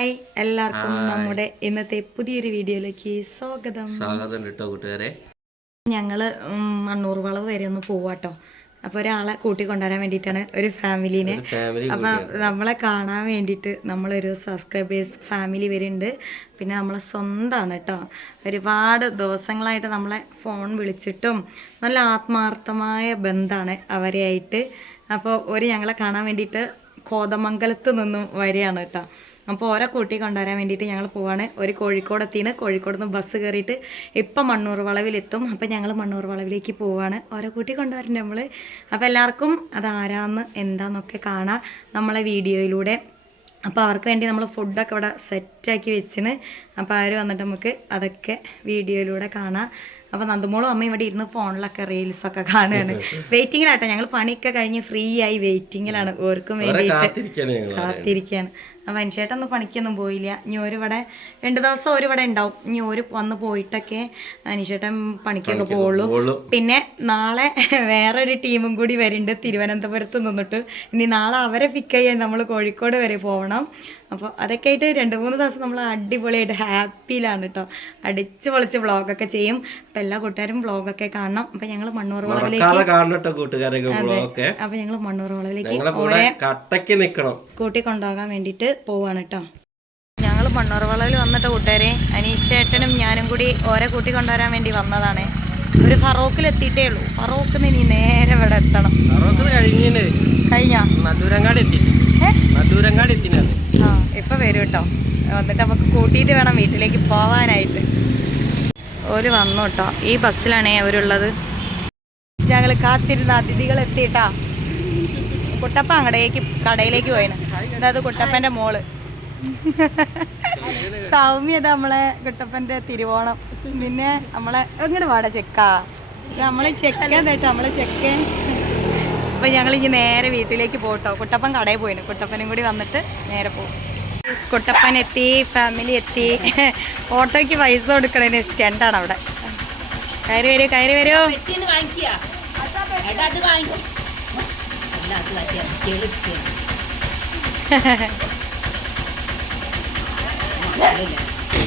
Hi എല്ലാവർക്കും നമ്മുടെ ഇന്നത്തെ പുതിയൊരു വീഡിയോയിലേക്ക് സ്വാഗതം. കേട്ടോ കൂട്ടുകാരെ. ഞങ്ങൾ മണ്ണൂർ വളവ് വരെ ഒന്ന് പോവാട്ടോ. അപ്പോൾ ഒരാളെ കൂട്ടിക്കൊണ്ടുവരാൻ വേണ്ടിയിട്ടാണ്, ഒരു ഫാമിലീനെ. അപ്പം നമ്മളെ കാണാൻ വേണ്ടിയിട്ട് നമ്മളൊരു സബ്സ്ക്രൈബേഴ്സ് ഫാമിലി വരുന്നുണ്ട്. പിന്നെ നമ്മളെ സ്വന്തമാണ് കേട്ടോ. ഒരുപാട് ദിവസങ്ങളായിട്ട് നമ്മളെ ഫോൺ വിളിച്ചിട്ടും നല്ല ആത്മാർത്ഥമായ ബന്ധമാണ് അവരെയായിട്ട്. അപ്പോൾ ഞങ്ങളെ കാണാൻ വേണ്ടിയിട്ട് കോതമംഗലത്ത് നിന്നും വരികയാണ് കേട്ടോ. അപ്പോൾ ഓരോ കൂട്ടി കൊണ്ടുവരാൻ വേണ്ടിയിട്ട് ഞങ്ങൾ പോവാണ്. ഒരു കോഴിക്കോട് എത്തിയാണ്. കോഴിക്കോട് നിന്ന് ബസ് കയറിയിട്ട് ഇപ്പം മണ്ണൂർ വളവിലെത്തും. അപ്പോൾ ഞങ്ങൾ മണ്ണൂർ വളവിലേക്ക് പോവാണ്. ഓരോ കൂട്ടി കൊണ്ടുവരുന്നുണ്ട് നമ്മൾ. അപ്പോൾ എല്ലാവർക്കും അതാരാന്ന് എന്താണെന്നൊക്കെ കാണാം നമ്മളെ വീഡിയോയിലൂടെ. അപ്പോൾ അവർക്ക് വേണ്ടി നമ്മൾ ഫുഡൊക്കെ ഇവിടെ സെറ്റാക്കി വെച്ചിന്. അപ്പോൾ അവർ വന്നിട്ട് നമുക്ക് അതൊക്കെ വീഡിയോയിലൂടെ കാണാം. അപ്പോൾ നന്ദുമോളും അമ്മ ഇവിടെ ഇരുന്ന് ഫോണിലൊക്കെ റീൽസൊക്കെ കാണുകയാണ്. വെയിറ്റിങ്ങിലാട്ടോ, ഞങ്ങൾ പണിയൊക്കെ കഴിഞ്ഞ് ഫ്രീ ആയി വെയിറ്റിങ്ങിലാണ്. ഓർക്കും വേണ്ടിയിട്ട് കാത്തിരിക്കുകയാണ്. അപ്പോൾ അനുശേട്ടൊന്നും പണിക്കൊന്നും പോയില്ല. ഇനി ഇവിടെ 2 ദിവസം ഇവിടെ ഉണ്ടാവും. ഇനി വന്ന് പോയിട്ടൊക്കെ അനുശേട്ടൻ പണിക്കൊക്കെ പോവുള്ളൂ. പിന്നെ നാളെ വേറൊരു ടീമും കൂടി വരുന്നുണ്ട് തിരുവനന്തപുരത്ത് നിന്നിട്ട്. ഇനി നാളെ അവരെ പിക്ക് ചെയ്യാൻ നമ്മൾ കോഴിക്കോട് വരെ പോകണം. അപ്പോൾ അതൊക്കെ ആയിട്ട് 2-3 ദിവസം നമ്മൾ അടിപൊളിയായിട്ട് ഹാപ്പിയിലാണ് കേട്ടോ. അടിച്ച് പൊളിച്ച് വ്ളോഗൊക്കെ ചെയ്യും. അപ്പം എല്ലാ കൂട്ടുകാരും വ്ളോഗൊക്കെ കാണണം. അപ്പം ഞങ്ങൾ മണ്ണൂർ വളവിലേക്ക് അപ്പം ഞങ്ങൾ മണ്ണൂർ വളവിലേക്ക് കൂട്ടിക്കൊണ്ടുപോകാൻ വേണ്ടിയിട്ട് പോവാണ് കേട്ടോ. ഞങ്ങൾ മണ്ണൂർ വളവിൽ വന്നിട്ട് കൂട്ടുകാരെ അനീഷേട്ടനും ഞാനും കൂടി ഓരോ കൂട്ടിക്കൊണ്ടുവരാൻ വേണ്ടി വന്നതാണ്. ഒരു ഫറോക്കിൽ എത്തിയിട്ടേ ഉള്ളൂ. ഫറോക്കിൽ ഇനി നേരെ ഇവിടെ എത്തണം. കഴിഞ്ഞോ? ഇപ്പൊ വരും കേട്ടോ. വന്നിട്ട് നമുക്ക് കൂട്ടിയിട്ട് വേണം വീട്ടിലേക്ക് പോവാനായിട്ട്. ഒരു വന്നു കേട്ടോ. ഈ ബസ്സിലാണേ അവരുള്ളത്. ഞങ്ങൾ കാത്തിരുന്ന അതിഥികൾ എത്തിയിട്ടാ. കുട്ടപ്പ കടയിലേക്ക് പോയിന്. അതായത് കുട്ടപ്പന്റെ മോള് സൗമ്യത നമ്മളെ കുട്ടപ്പന്റെ തിരുവോണം. പിന്നെ നമ്മളെ എങ്ങോട്ട് വാട ചെക്ക നമ്മളെ ചെക്കാൻ കേട്ടോ. നമ്മളെ ചെക്കൻ. അപ്പം ഞങ്ങളിനി നേരെ വീട്ടിലേക്ക് പോട്ടോ. കുട്ടപ്പൻ കടയിൽ പോയിന്. കുട്ടപ്പനും കൂടി വന്നിട്ട് നേരെ പോകും. കുട്ടപ്പൻ എത്തി, ഫാമിലി എത്തി. ഓട്ടോയ്ക്ക് പൈസ കൊടുക്കണേ സ്റ്റണ്ടാണ് അവിടെ. കയറി വരൂ, കയറി വരൂ.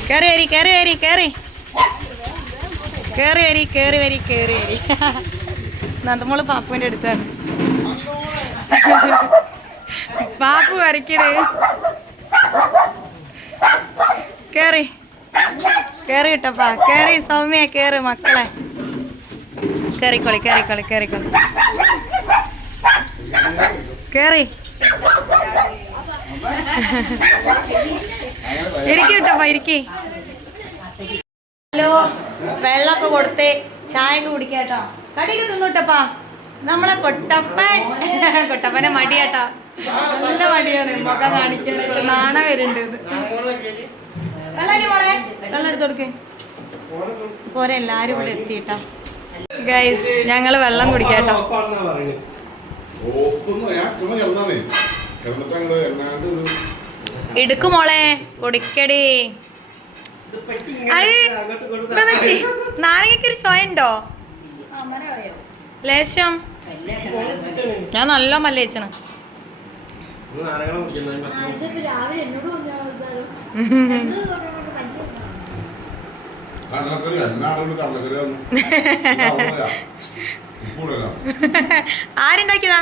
കയറി വരി, കയറി വരി, കയറി കയറി വരി, കയറി വരി, കയറി വരി. നന്ദമോള് പാപ്പുവിൻ്റെ അടുത്താണ്. പാപ്പു വരയ്ക്കണ്. കേറി കേറി കിട്ടപ്പാ, കേറി സൗമ്യ, കേറി മക്കളെ, കേറിക്കോളി, കേറിക്കോളി, കേറിക്കോളി, കേറി ഇരിക്കി കിട്ടപ്പാ, ഇരിക്കി. ഹലോ, വെള്ളമൊക്കെ കൊടുത്ത് ചായ കുടിക്കാട്ടോ. കടിയൊക്കെ തിന്നോട്ടപ്പാ. നമ്മളെ കുട്ടപ്പനെ മടിയാട്ടോ. നല്ല മടിയാണ്. മുഖം കാണിക്കാൻ നാണ വരുന്നുണ്ട്. വെള്ളം എടുത്ത് കൊടുക്കേ. പോരെ എല്ലാരും ഇവിടെ എത്തിയിട്ടോ. ഗൈസ്, ഞങ്ങള് വെള്ളം കുടിക്കാട്ടോ. എടുക്കുമോളെ, കുടിക്കടി. നാരങ്ങക്കൊരു ചോയുണ്ടോ? ലേശം. ഞാൻ നല്ല മല്ലേച്ചണ്. ആരുണ്ടാക്കിയതാ?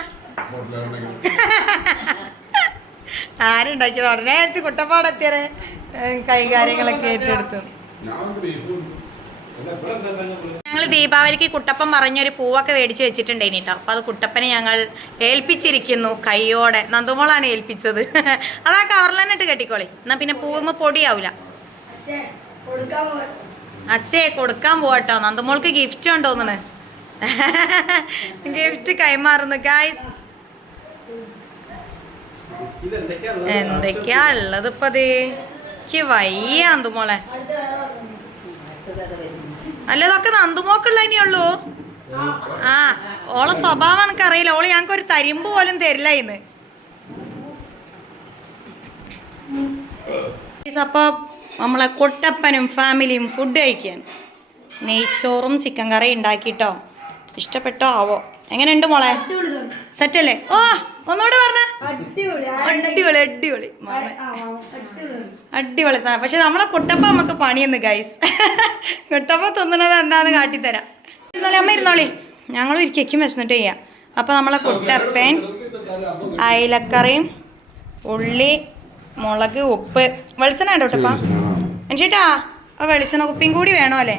ആരുണ്ടാക്കിയതാ? ഉടനെ വെച്ച് കുട്ടപ്പാടെത്തിയേ കൈകാര്യങ്ങളൊക്കെ ഏറ്റെടുത്തു. ഞങ്ങൾ ദീപാവലിക്ക് കുട്ടപ്പൻ പറഞ്ഞൊരു പൂവൊക്കെ മേടിച്ച് വെച്ചിട്ടുണ്ടായിന് കേട്ടോ. അപ്പോൾ അത് കുട്ടപ്പനെ ഞങ്ങൾ ഏൽപ്പിച്ചിരിക്കുന്നു കൈയോടെ. നന്ദുമോളാണ് ഏൽപ്പിച്ചത്. അതാ കവറിൽ തന്നെ ഇട്ട് കെട്ടിക്കോളി. എന്നാൽ പിന്നെ പൂവുമ്പോൾ പൊടിയാവൂല. അച്ഛേ കൊടുക്കാൻ പോവാട്ടോ. നന്ദുമോൾക്ക് ഗിഫ്റ്റ് ഉണ്ടോന്ന്. ഗിഫ്റ്റ് കൈമാറുന്നു ഗായ്സ്. എന്തൊക്കെയാ ഉള്ളത് ഇപ്പത്? എനിക്ക് വയ്യ നന്ദുമോളെ. അല്ല, ഇതൊക്കെ നന്ദുമോക്കുള്ള തന്നെയുള്ളൂ. ആ, ഓളെ സ്വഭാവം എനിക്കറിയില്ല. ഓള് ഞങ്ങൾക്ക് ഒരു തരിമ്പ് പോലും തരില്ല ഇന്ന്. അപ്പോൾ നമ്മളെ കുട്ടപ്പനും ഫാമിലിയും ഫുഡ് കഴിക്കാൻ നെയ്ച്ചോറും ചിക്കൻ കറി ഉണ്ടാക്കിട്ടോ. ഇഷ്ടപ്പെട്ടോ ആവോ? എങ്ങനെയുണ്ട് മോളെ? സെറ്റല്ലേ? ഓ ഒന്നുകൂടെ പറഞ്ഞ അടിപൊളി അടിപൊളി അടിപൊളി സാധനം. പക്ഷെ നമ്മളെ കുട്ടപ്പ നമുക്ക് പണിയെന്ന് ഗൈസ്. കുട്ടപ്പ തിന്നണത് എന്താന്ന് കാട്ടിത്തരാം. അമ്മ ഇരുന്നോളി, ഞങ്ങൾ ഒരിക്കും വെച്ചിട്ട് ചെയ്യാം. അപ്പൊ നമ്മളെ കുട്ടപ്പൻ, അയിലക്കറിയും, ഉള്ളി, മുളക്, ഉപ്പ്, വെളിച്ചെണ്ണ ഉണ്ടോ കുട്ടപ്പ? ചേട്ടാ ആ വെളിച്ചെണ്ണ കുപ്പിയും കൂടി വേണോ അല്ലേ?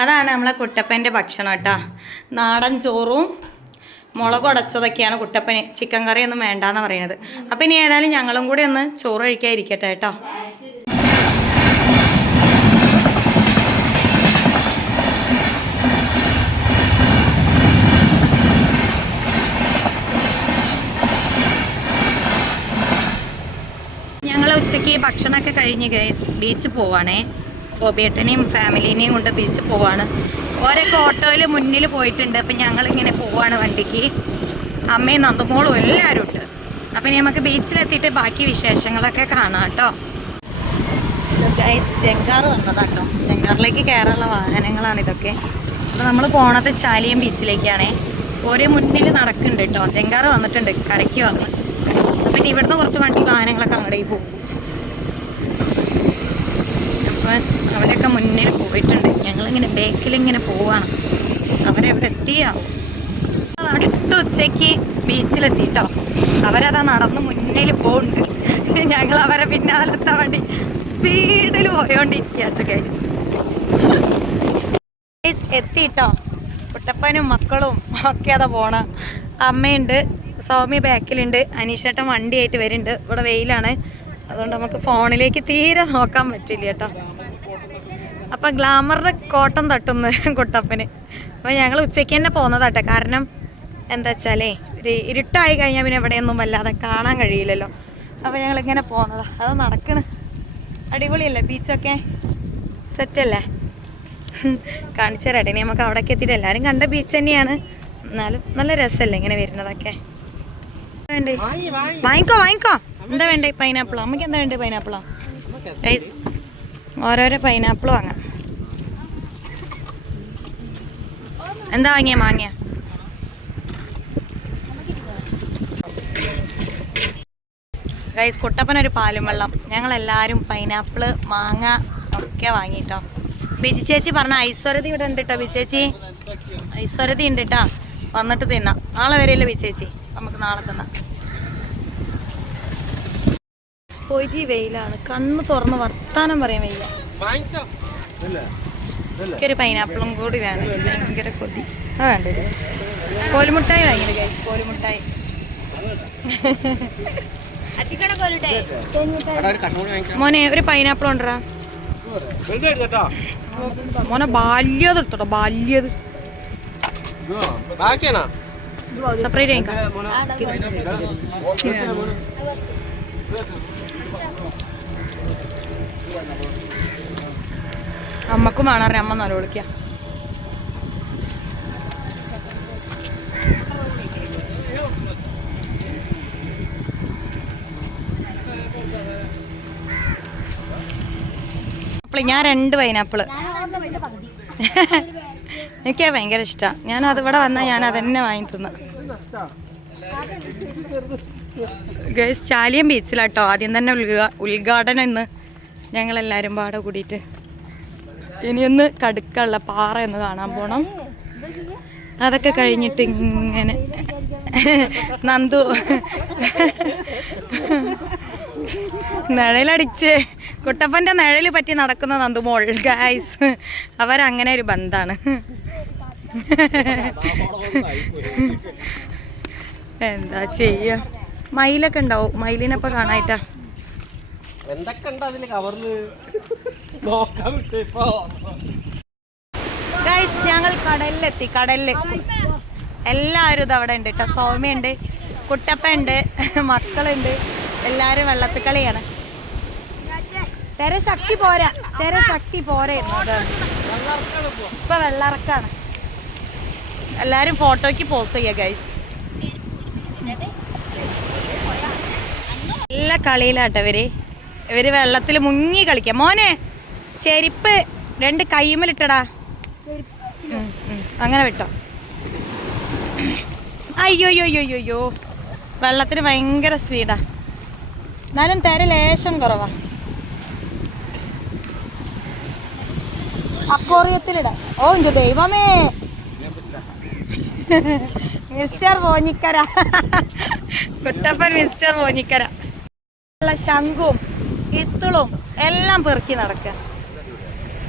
അതാണ് നമ്മളെ കുട്ടപ്പൻ്റെ ഭക്ഷണം കേട്ടോ. നാടൻ ചോറും മുളക് ഉടച്ചതൊക്കെയാണ് കുട്ടപ്പന്. ചിക്കൻ കറി ഒന്നും വേണ്ടാന്ന് പറയുന്നത്. അപ്പം ഇനി ഏതായാലും ഞങ്ങളും കൂടി ഒന്ന് ചോറ് കഴിക്കാതിരിക്കട്ടെ കേട്ടോ. ഞങ്ങൾ ഉച്ചയ്ക്ക് ഭക്ഷണമൊക്കെ കഴിഞ്ഞ് ഗൈസ് ബീച്ചിൽ പോവാണേ. സോബിയേട്ടനെയും ഫാമിലീനെയും കൊണ്ട് ബീച്ചിൽ പോവാണ്. ഓരൊക്കെ ഓട്ടോയിൽ മുന്നിൽ പോയിട്ടുണ്ട്. അപ്പം ഞങ്ങളിങ്ങനെ പോവാണ് വണ്ടിക്ക്. അമ്മയും നന്ദുമോളും എല്ലാവരും ഉണ്ട്. അപ്പം ഇനി നമുക്ക് ബീച്ചിലെത്തിയിട്ട് ബാക്കി വിശേഷങ്ങളൊക്കെ കാണാം കേട്ടോ. ഗൈസ് ജങ്കാർ വന്നതാട്ടോ. ജങ്കാറിലേക്ക് കയറാനുള്ള വാഹനങ്ങളാണ് ഇതൊക്കെ. അപ്പോൾ നമ്മൾ പോണത് ചാലിയം ബീച്ചിലേക്കാണേ. ഓരോ മുന്നിൽ നടക്കുന്നുണ്ട് കേട്ടോ. ജങ്കാർ വന്നിട്ടുണ്ട്, കരയ്ക്ക് വന്ന്. അപ്പം ഇനി ഇവിടുന്ന് കുറച്ച് വണ്ടി വാഹനങ്ങളൊക്കെ അങ്ങോട്ടേക്ക് പോകും. അപ്പം അവരൊക്കെ മുന്നിൽ പോയിട്ടുണ്ട്. ഞങ്ങളിങ്ങനെ ബാക്കിലിങ്ങനെ പോവാണ്. അവരെവിടെ എത്തിയാവും. അടുത്ത ഉച്ചയ്ക്ക് ബീച്ചിലെത്തിട്ടോ. അവരതാ നടന്ന് മുന്നിൽ പോകുന്നുണ്ട്. ഞങ്ങൾ അവരെ പിന്നാലെത്താൻ വേണ്ടി സ്പീഡിൽ പോയോണ്ടിരിക്കുകയാണ് ഗൈസ്. എത്തിട്ടോ. കുട്ടപ്പനും മക്കളും ഒക്കെ അതാ പോണ. അമ്മയുണ്ട്, സൗമ്യ ബാക്കിലുണ്ട്, അനീഷേട്ടൻ വണ്ടിയായിട്ട് വരുന്നുണ്ട്. ഇവിടെ വെയിലാണ്, അതുകൊണ്ട് നമുക്ക് ഫോണിലേക്ക് തീരെ നോക്കാൻ പറ്റില്ല കേട്ടോ. അപ്പം ഗ്ലാമറിൻ്റെ കോട്ടം തട്ടുന്നു കുട്ടപ്പന്. അപ്പോൾ ഞങ്ങൾ ഉച്ചയ്ക്ക് തന്നെ പോകുന്നതാട്ടെ. കാരണം എന്താ വെച്ചാലേ ഒരു ഇരുട്ടായി കഴിഞ്ഞാൽ പിന്നെ എവിടെയൊന്നും വല്ലാതെ കാണാൻ കഴിയില്ലല്ലോ. അപ്പോൾ ഞങ്ങളിങ്ങനെ പോകുന്നതാണ്. അത് നടക്കണ്. അടിപൊളിയല്ലേ ബീച്ചൊക്കെ? സെറ്റല്ലേ? കാണിച്ചു തരാട്ടെ. ഇനി നമുക്ക് അവിടേക്ക് എത്തിയിട്ട് എല്ലാവരും കണ്ട ബീച്ച് തന്നെയാണ്. എന്നാലും നല്ല രസമല്ലേ ഇങ്ങനെ വരുന്നതൊക്കെ. വേണ്ടേ വാങ്ങിക്കോ വാങ്ങിക്കോ. എന്താ വേണ്ടേ? പൈനാപ്പിളോ? അമ്മയ്ക്ക് എന്താ വേണ്ടേ? പൈനാപ്പിളോ? ഗൈസ് ഓരോരോ പൈനാപ്പിൾ വാങ്ങാം. എന്താ വാങ്ങിയ? മാങ്ങിയ ഗൈസ്. കുട്ടപ്പനൊരു പാലും വെള്ളം. ഞങ്ങളെല്ലാവരും പൈനാപ്പിള്, മാങ്ങ ഒക്കെ വാങ്ങിട്ടോ. ബിജി ചേച്ചി പറഞ്ഞ ഐശ്വരതി ഇവിടെ ഉണ്ട് കേട്ടോ. ബിജി ചേച്ചി ഐശ്വരതി ഉണ്ട് കേട്ടോ. വന്നിട്ട് തിന്നാം. നാളെ വരെയല്ലേ ബിജി ചേച്ചി? നമുക്ക് നാളെ തിന്നാം. പോയിട്ട് വെയിലാണ്, കണ്ണ് തുറന്ന് വർത്താനം പറയാൻ വയ്യ. എനിക്കൊരു പൈനാപ്പിളും കൂടി വേണം. ഭയങ്കര കൊതി. ആ വേണ്ടത് കോലുമുട്ടായി വാങ്ങിയത് ഗൈസ്. കോലുമുട്ടായി. മോനെ ഒരു പൈനാപ്പിൾ കൊണ്ടുവരാ മോനെ. ബാല്യത് എടുത്തോട്ടോ, ബാല്യത് സെപ്പറേറ്റ് വാങ്ങിക്കാം. അമ്മക്കും വേണം. അമ്മ നല്ല വിളിക്കാം. ഞാൻ 2 പൈനാപ്പിള്. എനിക്ക് ഭയങ്കര ഇഷ്ടമാണ്. ഞാൻ അതിവിടെ വന്നാൽ ഞാൻ അതന്നെ വാങ്ങി തിന്ന. ഗൈസ് ചാലിയം ബീച്ചിലാട്ടോ ആദ്യം തന്നെ ഉദ്ഘാടനം. ഇന്ന് ഞങ്ങളെല്ലാവരും പാടെ കൂടിയിട്ട് ഇനിയൊന്ന് കടുക്കുള്ള പാറ ഒന്ന് കാണാൻ പോണം. അതൊക്കെ കഴിഞ്ഞിട്ട് ഇങ്ങനെ നന്ദു നിഴലടിച്ച് കുട്ടപ്പൻ്റെ നിഴല് പറ്റി നടക്കുന്ന നന്ദുമോൾ ഗൈസ്. അവരങ്ങനെ ഒരു ബന്ധാണ്. എന്താ ചെയ്യാ? മയിലൊക്കെ ഉണ്ടാവും. മയിലിനപ്പം കാണായിട്ടാ. ഗൈസ് ഞങ്ങൾ കടലിലെത്തി. കടലിൽ എല്ലാവരും ഇത് അവിടെ ഉണ്ട് കേട്ടോ. സൗമ്യുണ്ട്, കുട്ടപ്പ ഉണ്ട്, മക്കളുണ്ട്. എല്ലാവരും വെള്ളത്തിൽ കളിയാണ്. തെര ശക്തി പോരാ, തെര ശക്തി പോരായിരുന്നു. ഇപ്പൊ വെള്ളറക്കാണ്. എല്ലാരും ഫോട്ടോയ്ക്ക് പോസ് ചെയ്യാ ഗൈസ്. നല്ല കളിയിലാട്ടോ ഇവര് വെള്ളത്തിൽ മുങ്ങി കളിക്കാം. മോനെ ചെരുപ്പ് 2 കൈമലിട്ടടാ. അങ്ങനെ വിട്ടോ. അയ്യോ വെള്ളത്തിന് ഭയങ്കര സ്പീഡാ, എന്നാലും തിര ലേശം കുറവാ. അക്വേറിയത്തിലിടാം. ഓ എന്റെ ദൈവമേ, മിസ്റ്റർ പോഞ്ഞിക്കര, കുട്ടപ്പൻ മിസ്റ്റർ പോഞ്ഞിക്കര. ശംഖും ഇത്തുളും എല്ലാം പെറുക്കി നടക്കുക.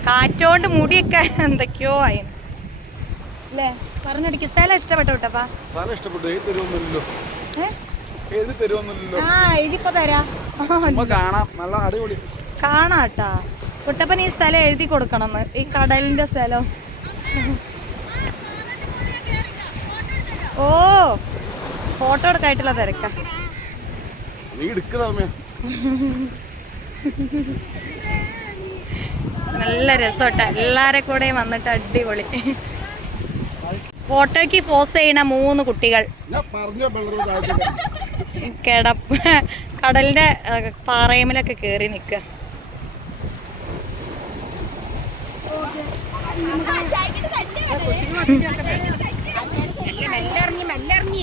കാറ്റോണ്ട് മുടിയൊക്കെ എന്തൊക്കെയോ ആയിരുന്നു അല്ലേ? പറഞ്ഞിടിക്ക്. സ്ഥലം ഇഷ്ടപ്പെട്ടു കുട്ടപ്പാ? ആ എഴുതിപ്പോ തരാ, കാണാട്ടാ. കുട്ടപ്പൻ ഈ സ്ഥലം എഴുതി കൊടുക്കണം, ഈ കടലിന്റെ സ്ഥലം. ഓ ഫോട്ടോ എടുക്കായിട്ടുള്ള തിരക്കാ. നല്ല രസോട്ട, എല്ലാരെ കൂടെ വന്നിട്ട് അടിപൊളി. ഫോട്ടോയ്ക്ക് പോസ് ചെയ്യണ 3 കുട്ടികൾ കടലിന്റെ പാറയമലൊക്കെ കേറി നിക്ക.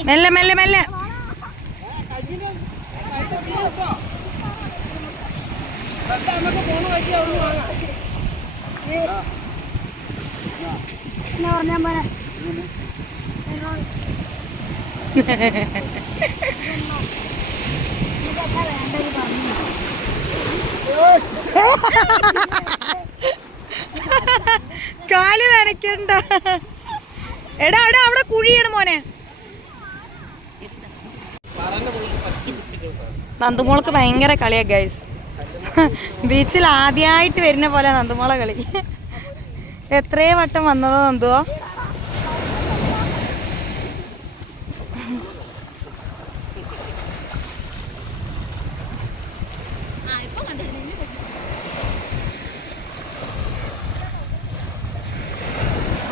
മെല്ലെ മെല്ലെ മെല്ലെ. കാല് നനയ്ക്കണ്ട. എടാ എടാ അവിടെ കുഴിയാണ് മോനെ. നന്ദുമോൾക്ക് ഭയങ്കര കളിയാ ഗൈസ്. ബീച്ചിൽ ആദ്യമായിട്ട് വരുന്ന പോലെ നന്ദുമോളെ കളി. എത്രയോ വട്ടം വന്നതോ നന്ദുവോ?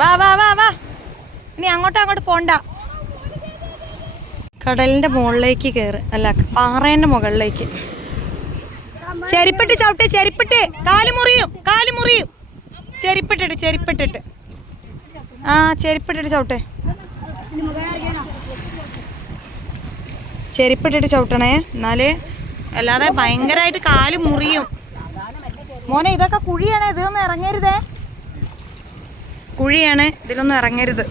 വാ വാ വാ വാ, ഇനി അങ്ങോട്ട് പോണ്ട. കടലിന്റെ മുകളിലേക്ക് കയറ്, അല്ല പാറേന്റെ മുകളിലേക്ക്. ചെരിപ്പിട്ട് ചവിട്ട്, ചെരിപ്പിട്ട്. കാല് മുറിയും. ചെരിപ്പിട്ടിട്ട് ആ ചെരിപ്പിട്ടിട്ട് ചവിട്ടെ. ചെരിപ്പിട്ടിട്ട് ചവിട്ടണേ, എന്നാല് അല്ലാതെ ഭയങ്കരമായിട്ട് കാല് മുറിയും. മോനെ ഇതൊക്കെ കുഴിയാണ്, ഇതിലൊന്നും ഇറങ്ങരുതേ. കുഴിയാണ്, ഇതിലൊന്നും ഇറങ്ങരുത്.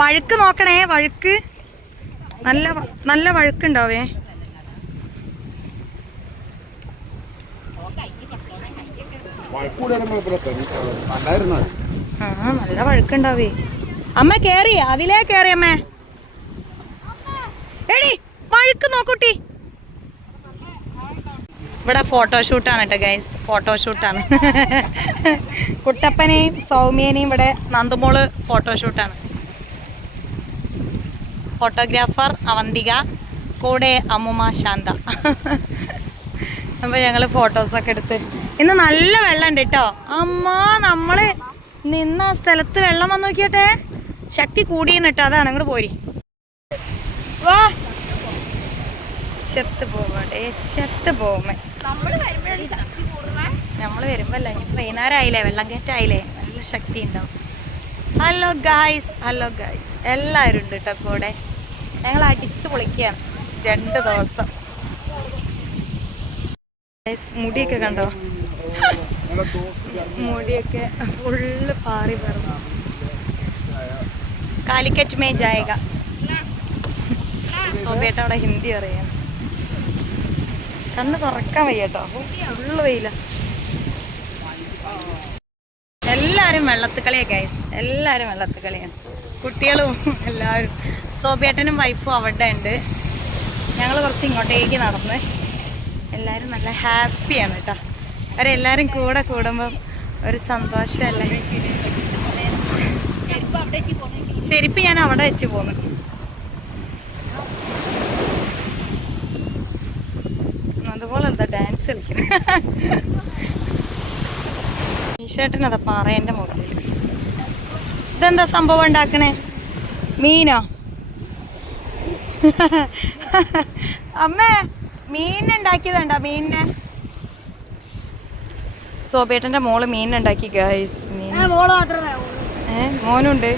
വഴുക്ക് നോക്കണേ, വഴുക്ക് നല്ല വഴുക്കുണ്ടാവേ. ആ നല്ല വഴുക്കുണ്ടാവേ. അമ്മ കേറി, അതിലേ കേറി അമ്മേ. എടി വഴുക്ക് നോക്കൂട്ടി. ഇവിടെ ഫോട്ടോഷൂട്ടാണ് കേട്ടോ ഗൈസ്, ഫോട്ടോഷൂട്ടാണ്. കുട്ടപ്പനെയും സൗമ്യനെയും ഇവിടെ നന്ദുമോള് ഫോട്ടോഷൂട്ടാണ്. ഫോട്ടോഗ്രാഫർ അവന്തിക, കൂടെ അമ്മുമ്മ ശാന്ത. അപ്പോൾ ഞങ്ങൾ ഫോട്ടോസൊക്കെ എടുത്ത്. ഇന്ന് നല്ല വെള്ളം ഉണ്ട് കേട്ടോ. അമ്മ നമ്മൾ നിന്ന സ്ഥലത്ത് വെള്ളം വന്ന് നോക്കിയോട്ടെ, ശക്തി കൂടിയെന്ന് കേട്ടോ. അതാണ് അങ്ങോട്ട് പോരി. വാ ശത്ത് പോവേ. നമ്മൾ വരുമ്പല്ലേ, വൈകുന്നേരം ആയില്ലേ, വെള്ളം കയറ്റായില്ലേ, നല്ല ശക്തി ഉണ്ടാവും. ഹലോ ഗായ്സ് എല്ലാവരും ഉണ്ട് കേട്ടോ കൂടെ. ഞങ്ങൾ അടിച്ച് പൊളിക്കുകയാണ് 2 ദിവസം. മുടിയൊക്കെ കണ്ടോ, മുടിയൊക്കെ ഫുള്ള് പാറി പറഞ്ഞു. കാലിക്കറ്റ് മേ ജായക. സോബേട്ട അവിടെ ഹിന്ദി അറിയാം. കണ്ണ് തുറക്കാൻ വയ്യ കേട്ടോ, ഫുള്ള് വെയില. എല്ലാവരും വെള്ളത്ത് കളിയാണ് ഗൈസ്, എല്ലാവരും വെള്ളത്ത് കളിയാണ്, കുട്ടികളും എല്ലാവരും. സോബേട്ടനും വൈഫും അവിടെ ഉണ്ട്. ഞങ്ങൾ കുറച്ച് ഇങ്ങോട്ടേക്ക് നടന്ന്. എല്ലാവരും നല്ല ഹാപ്പിയാണ് കേട്ടോ. അവരെല്ലാവരും കൂടെ കൂടുമ്പം ഒരു സന്തോഷമല്ലേ. ചെരുപ്പ് ഞാൻ അവിടെ വെച്ച് പോന്നു. അതുപോലെ എന്താ ഡാൻസ് കളിക്കുന്നത്. ടീഷർട്ടിനതാ പാറേൻ്റെ മുകളിൽ. ഇതെന്താ സംഭവം ഉണ്ടാക്കണേ? മീനോ? അമ്മേ മീനുണ്ടാക്കിയതുണ്ടോ? മീനിനെ സോബേട്ടൻ്റെ മോള് മീനുണ്ടാക്കി ഗൈസ്. മീൻ മോനുണ്ട്.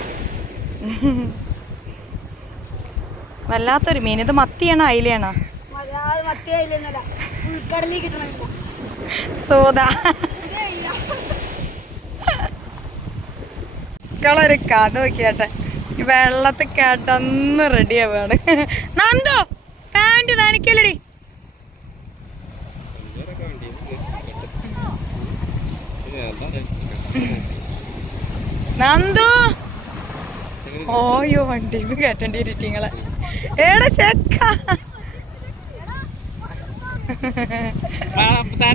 വല്ലാത്തൊരു മീൻ. ഇത് മത്തിയാണോ അയിലാണോ? സോദാ മക്കളൊരു കഥ നോക്കിയാട്ടെ. ഈ വെള്ളത്തിൽ കേട്ടന്ന് റെഡിയാവാണ്. നന്ദു പാൻറ് നനയ്ക്കല്ലടി. നന്ദു ഓയോ വണ്ടി കേട്ടേണ്ടി ഇരിറ്റിങ്ങളെ ഏടെ ചെക്ക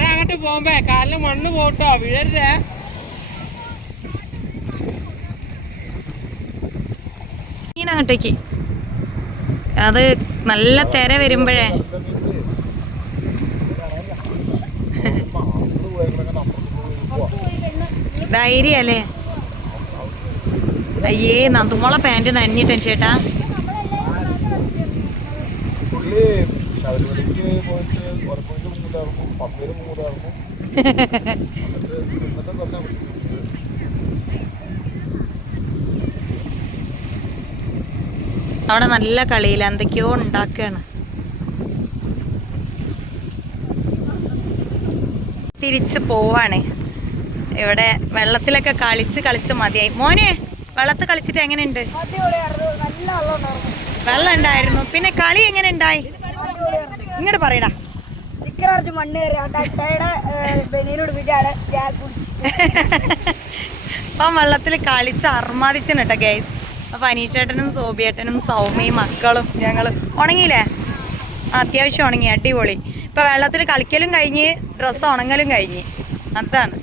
അങ്ങോട്ട് പോകുമ്പോ കാലിന് മണ്ണ് പോട്ടോ വീഴരുതേ. അങ്ങോട്ടേക്ക് അത് നല്ല തിര വരുമ്പോഴേ ധൈര്യല്ലേ. അയ്യേ നന്ദുമോളെ പാൻറ് നനഞ്ഞിട്ടൻ ചേട്ടാ. അവിടെ നല്ല കളിയിൽ എന്തൊക്കെയോ ഉണ്ടാക്കുകയാണ്. തിരിച്ച് പോവാണ്. ഇവിടെ വെള്ളത്തിലൊക്കെ കളിച്ച് മതിയായി. മോനെ വെള്ളത്തിൽ കളിച്ചിട്ട് എങ്ങനെയുണ്ട്? വെള്ളം ഉണ്ടായിരുന്നു. പിന്നെ കളി എങ്ങനെ ഉണ്ടായി? ഇങ്ങോട്ട് പറയടാ. അപ്പം വെള്ളത്തിൽ കളിച്ച് അർമാദിച്ചെന്ന് കേട്ടോ ഗൈസ്. അപ്പം അനീഷേട്ടനും സോബിയേട്ടനും സൗമ്യയും മക്കളും ഞങ്ങൾ ഉണങ്ങിയില്ലേ? അത്യാവശ്യം ഉണങ്ങി, അടിപൊളി. ഇപ്പം വെള്ളത്തിൽ കളിക്കലും കഴിഞ്ഞ് ഡ്രസ്സ് ഉണങ്ങലും കഴിഞ്ഞ്. അതാണ്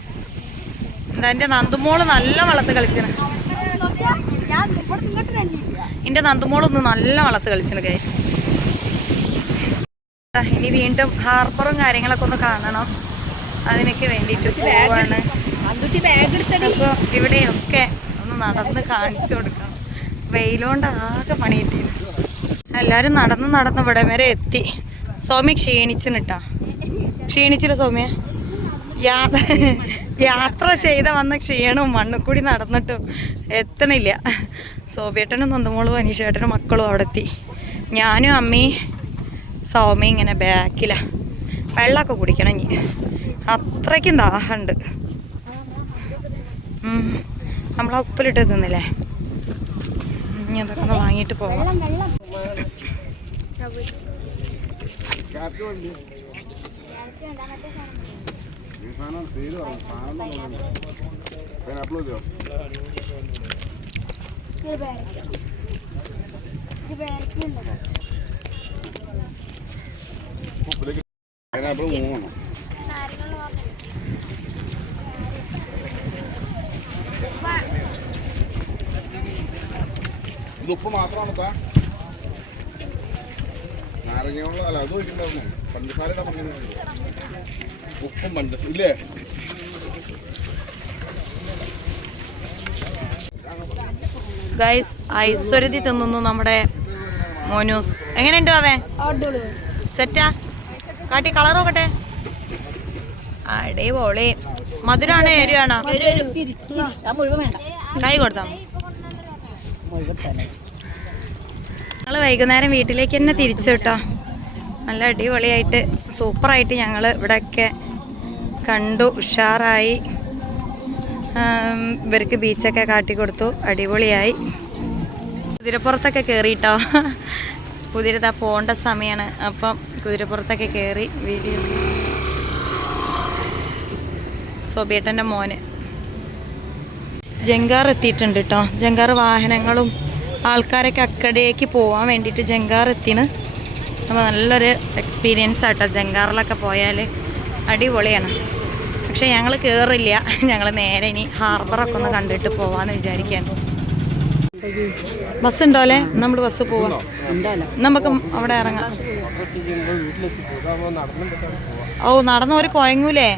എന്താ എൻ്റെ നന്ദുമോള് നല്ല വെള്ളത്തിൽ കളിച്ചാണ്. എൻ്റെ നന്ദുമോളൊന്ന് നല്ല വെള്ളത്തിൽ കളിച്ചാണ് ഗൈസ്. ഇനി വീണ്ടും ഹാർബറും കാര്യങ്ങളൊക്കെ ഒന്ന് കാണണം. അതിനൊക്കെ വേണ്ടിയിട്ട് പോവാണ്. അപ്പോൾ ഇവിടെയൊക്കെ ഒന്ന് നടന്ന് കാണിച്ചു കൊടുക്കണം. വെയിലുകൊണ്ട് ആകെ പണി കിട്ടിയിരുന്നു. എല്ലാവരും നടന്ന് ഇവിടെ വരെ എത്തി. സൗമ്യ ക്ഷീണിച്ചിട്ടാ. ക്ഷീണിച്ചില്ല സൗമ്യ? യാത്ര ചെയ്ത വന്ന ക്ഷീണവും മണ്ണുകൂടി നടന്നിട്ടും എത്തണില്ല. സോബിയേട്ടനും നന്ദുമോളും അനീഷേട്ടനും മക്കളും അവിടെ എത്തി. ഞാനും അമ്മയും സൗമ്യ ഇങ്ങനെ ബാക്കിലാണ്. വെള്ളമൊക്കെ കുടിക്കണം ഇനി, അത്രയ്ക്കും ദാഹമുണ്ട്. നമ്മളാ ഉപ്പിലിട്ട് തിന്നില്ലേ? ഇനി അതൊക്കെ ഒന്ന് വാങ്ങിയിട്ട് പോവാം. ഉപ്പ് മാത്രമാണ് നാരങ്ങയുള്ള അല്ല അത് ഒഴിക്കണ്ടായിരുന്നു. പഞ്ചസാരയുടെ ഉപ്പും പഞ്ചസാര ഇല്ലേ? ഗൈസ് ഐശ്വര്യതി തിന്നുന്നു നമ്മുടെ മോനൂസ്. എങ്ങനെയുണ്ട് അവൻ? സെറ്റാ? കാട്ടി കളർ നോക്കട്ടെ. അടിപൊളി. മധുരാണോ എരിവാണോ? കൈ കൊടുത്താ ഞങ്ങൾ വൈകുന്നേരം വീട്ടിലേക്ക് തന്നെ തിരിച്ചു കേട്ടോ. നല്ല അടിപൊളിയായിട്ട് സൂപ്പറായിട്ട് ഞങ്ങൾ ഇവിടെയൊക്കെ കണ്ടു, ഉഷാറായി. ഇവർക്ക് ബീച്ചൊക്കെ കാട്ടിക്കൊടുത്തു, അടിപൊളിയായി. കുതിരപ്പുറത്തൊക്കെ കയറിയിട്ടോ. കുതിര പോകേണ്ട സമയമാണ്. അപ്പം കുതിരപ്പുറത്തൊക്കെ കയറി വീഡിയോ. സോബിയേട്ടൻ്റെ മോന് ജങ്കാർ എത്തിയിട്ടുണ്ട് കേട്ടോ. ജങ്കാർ വാഹനങ്ങളും ആൾക്കാരൊക്കെ അക്കടേക്ക് പോകാൻ വേണ്ടിയിട്ട് ജങ്കാർ എത്തിന്. അപ്പോൾ നല്ലൊരു എക്സ്പീരിയൻസ് ആട്ടോ ജങ്കാറിലൊക്കെ പോയാൽ, അടിപൊളിയാണ്. പക്ഷെ ഞങ്ങൾ കയറില്ല, ഞങ്ങൾ നേരെ ഇനി ഹാർബറൊക്കെ ഒന്ന് കണ്ടിട്ട് പോവാന്ന് വിചാരിക്കുകയാണ്. ബസ് ഉണ്ടോ അല്ലേ? നമ്മൾ ബസ് പോവാം. നമുക്ക് അവിടെ ഇറങ്ങാം. ഓ നടന്ന ഒരു കുഴങ്ങൂലേ?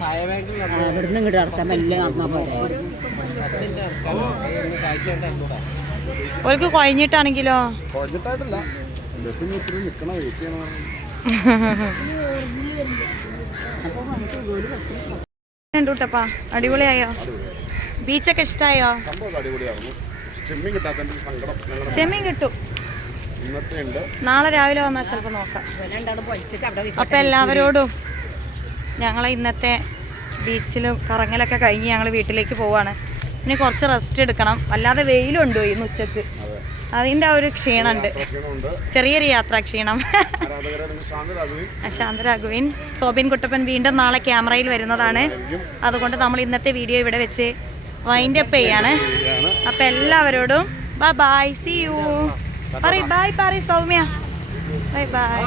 ഓർക്ക് കുഴഞ്ഞിട്ടാണെങ്കിലോ? കണ്ടുട്ടപ്പാ, അടിപൊളിയായോ? ബീച്ചൊക്കെ ഇഷ്ടമായോ? സംഭവം അടിപൊളിയായിരുന്നു. ചെമ്മീൻ കിട്ടാത്തതിന്റെ സങ്കടം ഞങ്ങളുടെ ചെമ്മീൻ കിട്ടും. ഇന്നത്തെ ഉണ്ട്. നാളെ രാവിലെ വന്നാൽ ചിലപ്പോൾ നോക്കാം. അപ്പം എല്ലാവരോടും ഞങ്ങൾ ഇന്നത്തെ ബീച്ചിലും കറങ്ങലൊക്കെ കഴിഞ്ഞ് ഞങ്ങൾ വീട്ടിലേക്ക് പോവാണ്. ഇനി കുറച്ച് റെസ്റ്റ് എടുക്കണം. വല്ലാതെ വെയിലുണ്ടോ ഇന്ന് ഉച്ചക്ക്, അതിൻ്റെ ആ ഒരു ക്ഷീണമുണ്ട്, ചെറിയൊരു യാത്രാ ക്ഷീണം. ശാന്തരാഘുവിൻ സോബിൻ കുട്ടപ്പൻ വീണ്ടും നാളെ ക്യാമറയിൽ വരുന്നതാണ്. അതുകൊണ്ട് നമ്മൾ ഇന്നത്തെ വീഡിയോ ഇവിടെ വെച്ച് വൈൻഡ് അപ്പ് ചെയ്യാണ്. അപ്പം എല്ലാവരോടും bye bye, see you. Bye bye Soumya, bye by.